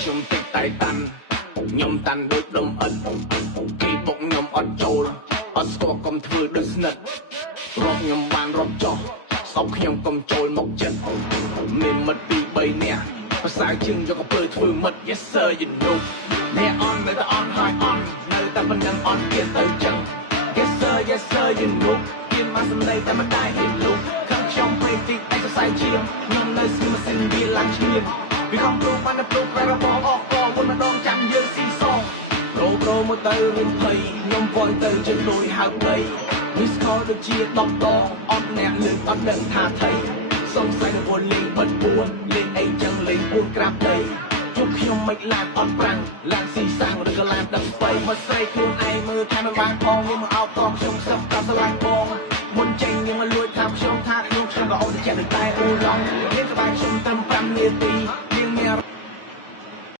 ខ្ញុំតិចតែតាន់ខ្ញុំតាន់ដូចដុំអិនគេបុកខ្ញុំអត់ចូលអត់ស្គាល់កុំធ្វើដូចស្និទ្ធរាប់ខ្ញុំបានរាប់ចោះសពខ្ញុំកុំចូលមកចិត្តមានមិត្តពី3នាក់ភាសាជើងយកកពើធ្វើមិត្ត Yes sir you know អ្នកអន់នៅតែអន់ហើយអន់នៅតែប៉ុណ្្នឹងអន់ទៀតទៅចឹង Yes sir you know មានមកសម្ដីតែមិនដែរហេតុលោកខាងខ្ញុំពេកទីតែសរសៃឈាមខ្ញុំនៅស្ងៀមម៉ាស៊ីនវាឡើងឈ្លាមវាខំព្រុសបានតែព្រុសតែរបស់អស់កមុនម្ដងចាំយើងស៊ីសងប្រូមកទៅរួមភ័យខ្ញុំវល់ទៅជិះលួយហៅដី Miss call ដូចជា10ដងអត់អ្នកលើកអត់ដឹងថាថៃសង្ស័យនៅពលលេងបិទ4លេងអីចឹងលេង4ក្រាបដីជួបខ្ញុំមិនឡានអត់ប្រាំងឡានស៊ីសាំងឬក៏ឡានដឹកស្បៃមកស្រីខ្លួនឯងមើលថាមិនបានផងវាមកអោបតខ្ញុំសឹកដល់ស្រឡាញ់បងមុនចេញខ្ញុំមកលួចថាខ្ញុំក៏អូនចិត្តតែអូឡងមានក្បែរខ្ញុំត្រឹម5នាទីនាង